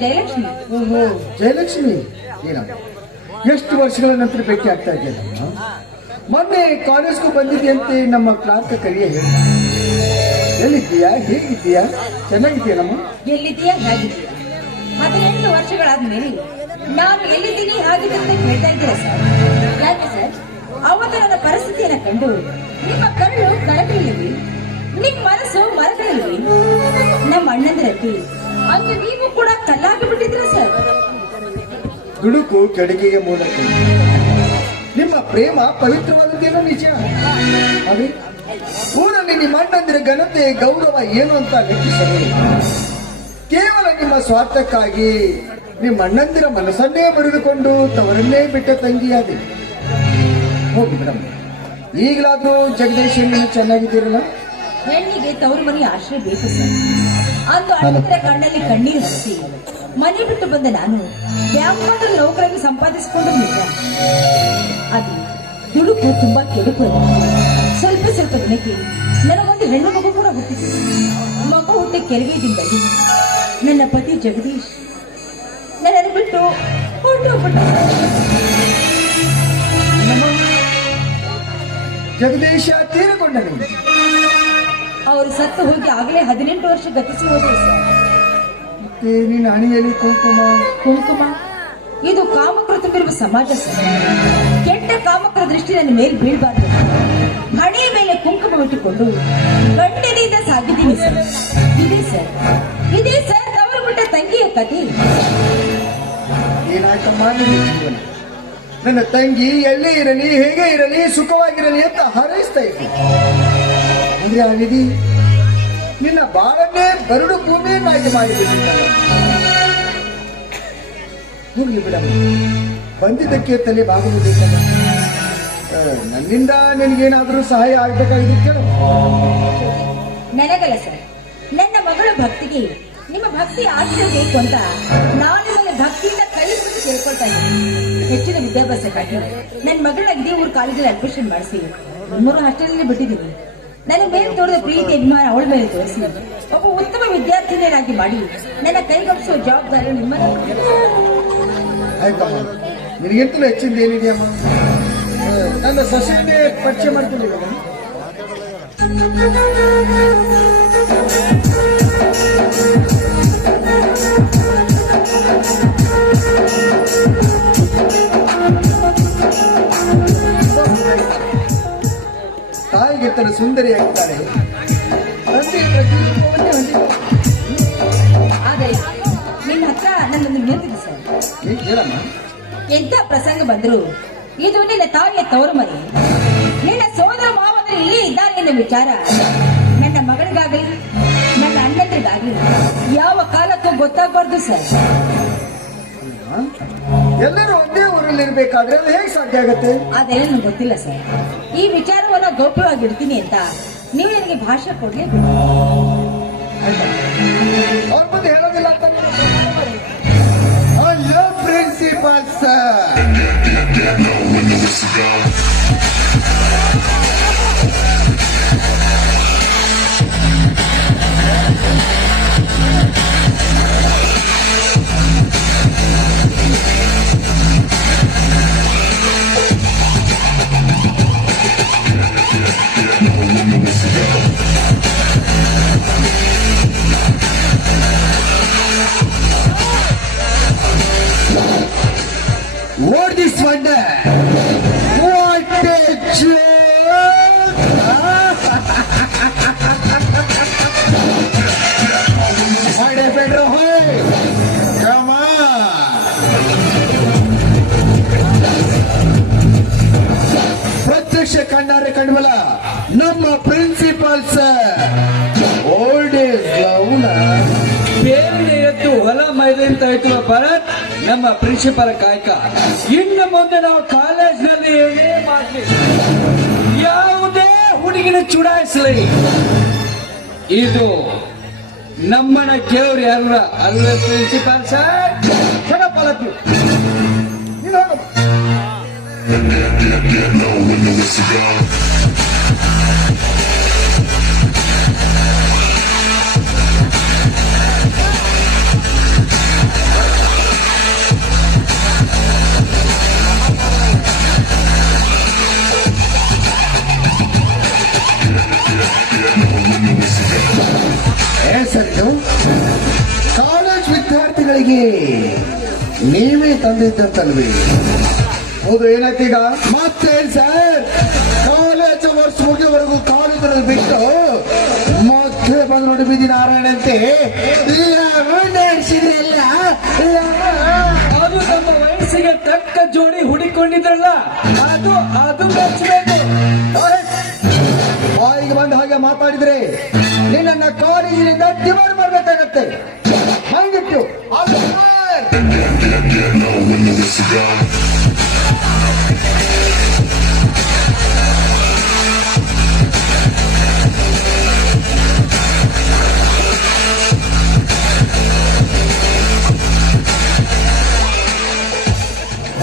ಜಯಲಕ್ಷ್ಮಿ. ಓಹೋ ಜಯಲಕ್ಷ್ಮಿ? ಏನಮ್ಮ? ಎಷ್ಟು ವರ್ಷಗಳ ನಂತರ ಭೇಟಿ ಆಗ್ತಾ ಇದ್ದೇನೆ ಮೊನ್ನೆ ಕಾಲೇಜ್ಗೂ ಬಂದಿದೆಯಂತೆ ನಮ್ಮ ಕ್ಲಾಸ್ ಕರಿಯ ಎಲ್ಲಿದ್ದೀಯಾ? ಹೇಗಿದ್ದೀಯಾ? ಚೆನ್ನಾಗಿದ್ದೀಯನಮ್ಮ ಎಲ್ಲಿದೆಯಾ ಹೇಗಿದೆಯಾ ಹದಿನೆಂಟು ವರ್ಷಗಳಾದ್ಮೇಲೆ ನಾನು ಎಲ್ಲಿದ್ದೀನಿ ಹಾಗಿದೆ ಅಂತ ಕೇಳ್ತಾ ಇದ್ದೀರಾ ಸರ್? ಯಾಕೆ ಸರ್? ಅವತ್ತು ನನ್ನ ಪರಿಸ್ಥಿತಿಯನ್ನ ಕಂಡು ನಿಮ್ಮ ಕಣ್ಣು ಕಳಕಳಿಲ್ವಿ ನಿಮ್ಮ ಮನಸ್ಸು ಮರದಲ್ಲಿ ನಮ್ಮ ಅಣ್ಣಂದಿರಕ್ಕೆ ಅಂದು ನೀವು ಕೂಡ ಕಲ್ಲಾಗಿ ಬಿಟ್ಟಿದ್ರ ಸರ್? ದುಡುಕು ಕೆಡಕಿಗೆ ಮೂಲಕ. ನಿಮ್ಮ ಪ್ರೇಮ ಪವಿತ್ರವಾದದ್ದೇನೋ ನಿಜ. ಅದೇ ಊರಲ್ಲಿ ನಿಮ್ಮ ಅಣ್ಣಂದಿರ ಘನತೆ ಗೌರವ ಏನು ಅಂತ ಲೆಕ್ಕಿಸಲು ಕೇವಲ ನಿಮ್ಮ ಸ್ವಾರ್ಥಕ್ಕಾಗಿ ನಿಮ್ಮ ಅಣ್ಣಂದಿರ ಮನಸ್ಸನ್ನೇ ಬರೆದುಕೊಂಡು ತವರನ್ನೇ ಬಿಟ್ಟ ತಂಗಿಯಾದೆ. ಹೋಗಿ ಮೇಡಮ್ ಈಗಲಾದ್ರೂ ಜಗದೀಶ್ ಚೆನ್ನಾಗಿದ್ದೀರಲ್ಲ? ಹೆಣ್ಣಿಗೆ ತವರು ಮನೆ ಆಶ್ರಯ ಬೇಕು ಸರ್. ಅಂದು ಅಣ್ಣಂದಿರ ಕಣ್ಣಲ್ಲಿ ಕಣ್ಣೀರು ಹರಿಸಿ ಮನೆ ಬಿಟ್ಟು ಬಂದೆ ನಾನು ವ್ಯಾಪಾರದಲ್ಲಿ ನೌಕರನ್ನು ಸಂಪಾದಿಸಿಕೊಂಡು ನಿಜ ಅದು ದುಡುಕು ತುಂಬಾ ಕೆಡುಕು. ಸ್ವಲ್ಪ ಸ್ವಲ್ಪ ದಿನಕ್ಕೆ ನನಗೊಂದು ಹೆಣ್ಣು ಮಗು ಕೂಡ ಹುಟ್ಟಿತು. ಮಗು ಹುಟ್ಟಿ ಕೆರೆಗೆ ನನ್ನ ಪತಿ ಜಗದೀಶ್ ನನ್ನನ್ನು ಬಿಟ್ಟು ಹೊರಟು ಜಗದೀಶ ತೀರಿಕೊಂಡನು. ಅವರು ಸತ್ತು ಹೋಗಿ ಆಗಲೇ ಹದಿನೆಂಟು ವರ್ಷ ಗತಿಸಿ ಹೋದ್ರು ಸರ್. ಮತ್ತೆ ನಿನ್ನ ಹಣಿಯಲ್ಲಿ ಕುಂಕುಮ? ಕುಂಕುಮ? ಇದು ಕಾಮಕರು ತುಂಬಿರುವ ಸಮಾಜ ಸರ್. ಕೆಟ್ಟ ಕಾಮಕರ ದೃಷ್ಟಿ ನನ್ನ ಮೇಲೆ ಬೀಳಬಾರ್ದು. ಹಣೆಯ ಮೇಲೆ ಕುಂಕುಮ ಇಟ್ಟುಕೊಂಡು ಗಂಡನಿಂದ ಸಾಗಿದ್ದೀನಿ ಸರ್. ಇದೇ ಸರ್. ಇದೇ ಸರ್ ತವರು ಬಿಟ್ಟ ತಂಗಿಯ ಕಥೆ ಏನಾಯ್ತಮ್ಮ ನಿನ್ನ ಜೀವನ? ನನ್ನ ತಂಗಿ ಎಲ್ಲೇ ಇರಲಿ ಹೇಗೆ ಇರಲಿ ಸುಖವಾಗಿರಲಿ ಅಂತ ಹಾರೈಸ್ತಾ ಇದ್ದೆ ಅಂದ್ರೆ ಆ ವಿಧಿ? ನಿನ್ನ ಬಾಳನ್ನೇ ಬರಡು ಭೂಮಿಯನ್ನಾಗಿ ಮಾಡಿಬಿಟ್ಟಿದ್ದಾರೆ ಹೋಗ್ಲಿ ಬಂದಿದ್ದಕ್ಕೆ ತಲೆ ಬಾಗುವುದಿಲ್ಲ ನನ್ನಿಂದ ನಿನಗೇನಾದರೂ ಸಹಾಯ ಆಗ್ಬೇಕಾಗಿದೆ ಕೇಳು. ನನಗಲ್ಲ ಸರ್. ನನ್ನ ಮಗಳ ಭಕ್ತಿಗೆ ನಿಮ್ಮ ಭಕ್ತಿ ಆಶ್ರಯ ಬೇಕು ಅಂತ ನಾನು ನಿಮ್ಮ ಭಕ್ತಿಯಿಂದ ಕೈ ಮುಗಿದು ಕೇಳ್ಕೊಳ್ತಾ ಇದ್ದೀನಿ. ಹೆಚ್ಚಿನ ವಿದ್ಯಾಭ್ಯಾಸಕ್ಕಾಗಿ ನನ್ನ ಮಗಳನ್ನ ಇದೇ ಊರು ಕಾಲೇಜಲ್ಲಿ ಅಡ್ಮಿಷನ್ ಮಾಡಿಸಿ. ಮೂರು ಹಾಸ್ಟೆಲಲ್ಲಿ ಬಿಟ್ಟಿದ್ದೀನಿ. ನನ್ನ ಮೇಲೆ ತೋರಿದ ಪ್ರೀತಿ ಅಭಿಮಾನ ಅವಳ ಮೇಲೆ ತೋರಿಸಿ. ಒಬ್ಬ ಉತ್ತಮ ವಿದ್ಯಾರ್ಥಿನಿಯರಾಗಿ ಮಾಡಿ ನನ್ನ ಕೈಗೊಳಿಸುವ ಜವಾಬ್ದಾರಿ ನಿಮ್ಮ ಆಯ್ತಮ್ಮ. ನಿನಗಿಂತಲೂ ಹೆಚ್ಚಿಂದ ಏನಿದೆಯಮ್ಮ? ನನ್ನ ಸೊಸೈಟಿ ಪರಿಚಯ ಮಾಡ್ತೀನಿ ಸುಂದರಿಯಾಗಿದ್ದಾಳೆ. ತಂದೆ ಪ್ರತಿರೂಪವನ್ನೇ ಹೊಂದಿದ್ದಾಳೆ. ಆದರೆ ನಿನ್ನ ಹತ್ರ ನನ್ನೊಂದು ನಿಂತಿದೆ ಸರ್. ಏನ್ ಹೇಳಮ್ಮ. ಎಂತ ಪ್ರಸಂಗ ಬಂದ್ರು? ಇದು ನಿನ್ನ ತಾಯಿಯ ತವರು ಮನೆ. ನಿನ್ನ ಸೋದರ ಮಾವಂದ್ರೆ ಇಲ್ಲೇ ಇದ್ದಾರೆ ಎನ್ನುವ ವಿಚಾರ. ನನ್ನ ಮಗಳಿಗಾಗಲಿ ನನ್ನ ಅಣ್ಣಂದ್ರಿಗಾಗಲಿ ಯಾವ ಕಾಲಕ್ಕೂ ಗೊತ್ತಾಗಬಾರ್ದು ಸರ್. ಎಲ್ಲರೂ ಒಂದೇ ಇರ್ಬೇಕಾದ್ರೆ ಅದು ಹೇಗೆ ಸಾಧ್ಯ ಆಗುತ್ತೆ? ಅದೇನು ಗೊತ್ತಿಲ್ಲ ಸರ್. ಈ ವಿಚಾರವನ್ನ ಗೌಪ್ಯವಾಗಿ ಇಡ್ತೀನಿ ಅಂತ ನೀವು ನನಗೆ ಭಾಷೆ ಕೊಡ್ಲಿ ಅವ್ರ ಮುಂದೆ ಹೇಳೋದಿಲ್ಲ ಅಂತ ಹಲೋ ಪ್ರಿನ್ಸಿಪಾಲ್ ಸರ್? On! ಪ್ರತ್ಯಕ್ಷ ಕಣ್ಣಾರೆ ಕಣ್ಮಲ ನಮ್ಮ ಪ್ರಿನ್ಸಿಪಾಲ್ ಸರ್ ನಮ್ಮ ಪ್ರಿನ್ಸಿಪಲ್ ಕಾಯಕ. ಇನ್ನು ಮುಂದೆ ನಾವು ಕಾಲೇಜ್ನಲ್ಲಿ ಏನೇ ಮಾಡಲಿ, ಯಾವುದೇ ಹುಡುಗಿನ ಚುಡಾಯಿಸಲಿ. ಇದು ನಮ್ಮನ ಕೇವ್ರಿ ಯಾರು ಅಲ್ಲ ಪ್ರಿನ್ಸಿಪಾಲ್ ಸರ್ ಪಲಪಿ ನನಗೆ ನೀವೇ ತಂದಿದ್ದಂತಲ್ವಿ? ಹೌದು ಏನಾಯ್ತೀಗ ಮತ್ತೆ ಸರ್ ಕಾಲೇಜ್ ವರ್ಷ ಮುಗಿಯವರೆಗೂ ಕಾಲೇಜಲ್ಲಿ ಬಿಟ್ಟು ಮತ್ತೆ ಬಂದು ನೋಡಿ ಬೀದಿ ನಾರಾಯಣಂತೆ ನಡೆಸಿದ್ರಲ್ಲ ಅದು ನಮ್ಮ ವಯಸ್ಸಿಗೆ ತಕ್ಕ ಜೋಡಿ ಹುಡಿಕೊಂಡಿದ್ದಲ್ಲ ಅದು ಅದು ಮೆಚ್ಚಬೇಕು. ಬಾಯಿಗೆ ಬಂದ ಹಾಗೆ ಮಾತಾಡಿದ್ರೆ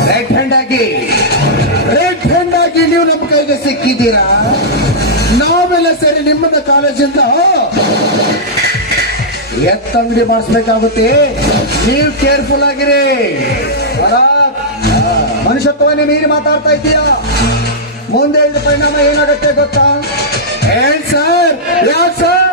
ರೆಡ್ ಹ್ಯಾಂಡ್ ಆಗಿ ರೆಡ್ ಹ್ಯಾಂಡ್ ಆಗಿ ನೀವು ನಮ್ಮ ಕೈಗೆ ಸಿಕ್ಕಿದ್ದೀರಾ? ನಾವೆಲ್ಲ ಸರಿ ನಿಮ್ಮನ್ನ ಕಾಲೇಜಿಂದ ಎತ್ತಂಗಡಿ ಮಾಡಿಸ್ಬೇಕಾಗುತ್ತೆ. ನೀವು ಕೇರ್ಫುಲ್ ಆಗಿರಿ. ಮನುಷ್ಯತ್ವನೇ ಮೀರಿ ಮಾತಾಡ್ತಾ ಇದ್ದೀಯಾ? ಮುಂದೆ ಇದ್ರ ಪರಿಣಾಮ ಏನಾಗುತ್ತೆ ಗೊತ್ತಾ? ಹೇಳ್ ಸರ್? ಯಾವ ಸರ್?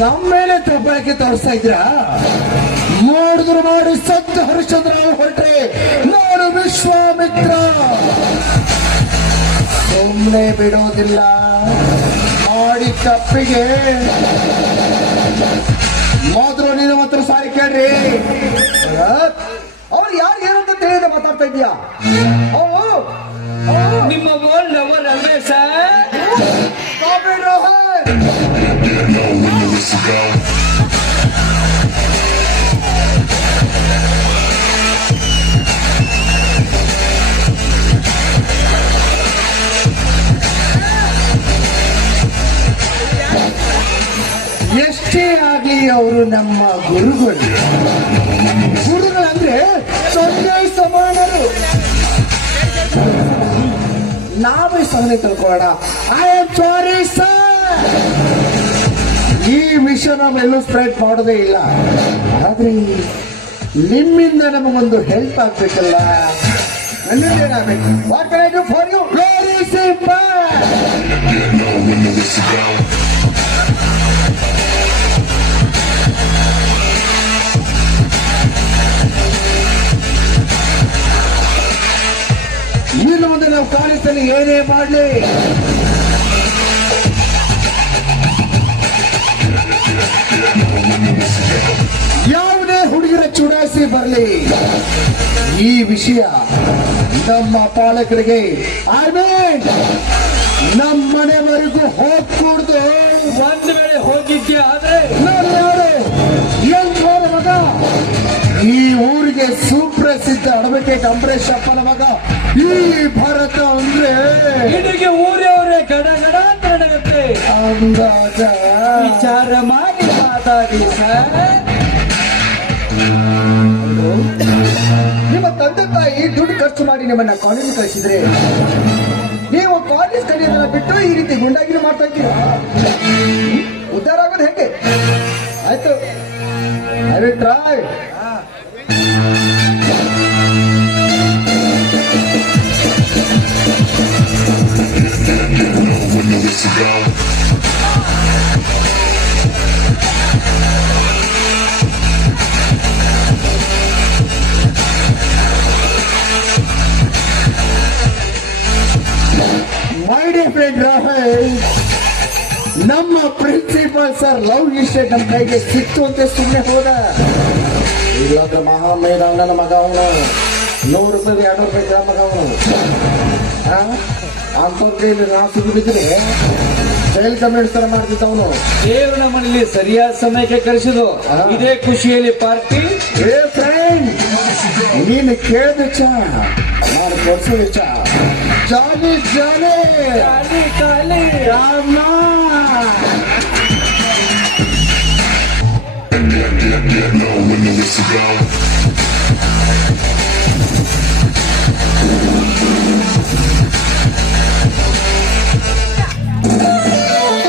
ನಮ್ಮ ಮೇಲೆ ತಬ್ಬಳಕೆ ತೋರಿಸ್ತಾ ಇದ್ರ ಮಾಡಿದ್ರು ಮಾಡಿ ಸತ್ತು ಹರಿಶ್ಚಂದ್ರ ಅವ್ರು ಹೊರಟ್ರೆ ನಾನು ವಿಶ್ವಾಮಿತ್ರ. ಸುಮ್ಮನೆ ಬಿಡೋದಿಲ್ಲ. ಮಾಡಿ ತಪ್ಪಿಗೆ. ಮಾತ್ರ ನೀನು ಮಾತ್ರ ಸಾರಿ ಕೇಳ್ರಿ. ಅವ್ರು ಯಾರು ಏನಂತ ತಿಳಿಯದೆ ಮಾತಾಡ್ತಾ ಇದೀಯಾ ಅವರು ನಮ್ಮ ಗುರುಗಳು. ಗುರುಗಳಂದ್ರೆ ಸೊನ್ನೆ ಸಮಾನರು. ನಾವೇ ಸೊನ್ನೆ ತಿಳ್ಕೊಳ್ಳೋಣ ಐ ಆಮ್ ಸಾರಿ ಸರ್ ಈ ವಿಷಯ ನಾವೆಲ್ಲೂ ಸ್ಪ್ರೆಡ್ ಮಾಡೋದೇ ಇಲ್ಲ. ಆದ್ರೆ ನಿಮ್ಮಿಂದ ನಮಗೊಂದು ಹೆಲ್ಪ್ ಆಗ್ಬೇಕಲ್ಲ. What for you very simple ಏನೇ ಮಾಡಲಿ. ಯಾವುದೇ ಹುಡುಗರ ಚುಡಾಯಿಸಿ ಬರಲಿ. ಈ ವಿಷಯ ನಮ್ಮ ಪಾಲಕರಿಗೆ ನಮ್ಮನೆವರೆಗೂ ನಮ್ಮ ಮನೆವರೆಗೂ ಹೋಗ್ಕೂಡ್ದು. ಒಂದ್ ವೇಳೆ ಹೋಗಿದ್ದೆ ಆದ್ರೆ ನಾನು ಯಾರು? ಮಗ? ಈ ಊರಿಗೆ ಸುಪ್ರಸಿದ್ಧ ಅಡವಟೇಟ್ ಅಂಬರೀಶ್ ಅಪ್ಪನ ಮಗ. ಈ ಭಾರತ ಅಂದ್ರೆ ಇಡೀ ಊರವರೇ ಗಡ ಗಡ ಅಂತ ನಡೆಯುತ್ತೆ. ವಿಚಾರ ಮಾಡಿ ಮಾತಾಡಿ ನಿಮ್ಮ ತಂದೆ ತಾಯಿ ದುಡ್ಡು ಖರ್ಚು ಮಾಡಿ ನಿಮ್ಮನ್ನ ಕಾಲೇಜ್ ಕಳಿಸಿದ್ರೆ ನೀವು ಕಾಲೇಜ್ ಕಲಿಯೋದನ್ನ ಬಿಟ್ಟು ಈ ರೀತಿ ಗುಂಡಾಗಿರಿ ಮಾಡ್ತಾ ಇದ್ದೀರ? ಉದ್ಧಾರ ಆಗೋದು ಹೇಗೆ? ಆಯ್ತು. I will try friend Rahul ನಮ್ಮ ಪ್ರಿನ್ಸಿಪಾಲ್ ಸರ್ ಲವ್ ಇಸ್ಟೇಟ್ ನಮ್ಮ ಕೈಗೆ ಸಿಕ್ತು ಅಂತ ಸುಮ್ಮನೆ ಹೋದ. ಇಲ್ಲಾಂದ್ರೆ ಮಹಾ ಮೇಧಾವನ ಮಗ ಅವನು. ನೂರು ರೂಪಾಯಿ ಎರಡು ರೂಪಾಯಿ ಮಗ ಅವನು. ಆಸ್ಪತ್ರೆಯಲ್ಲಿ ನಾವು ಸಿಗುತ್ತಿದ್ರೆ ಜೈಲ್ ಕಮಿಷನರ್ ಮಾಡ್ತಿದ್ದ ಅವನು. ದೇವರು ನಮ್ಮಲ್ಲಿ ಸರಿಯಾದ ಸಮಯಕ್ಕೆ ಕರೆಸಿದ್ರು ಇದೇ ಖುಷಿಯಲ್ಲಿ ಪಾರ್ಟಿ. ನೀನು ಕೇಳಿದ ಚಾ. ನಾನು ಕೊಡ್ಸಿದ ಚಾಲಿ ಜಾಲಿ ಜಾಲಿ. Rama Now when the whistle blow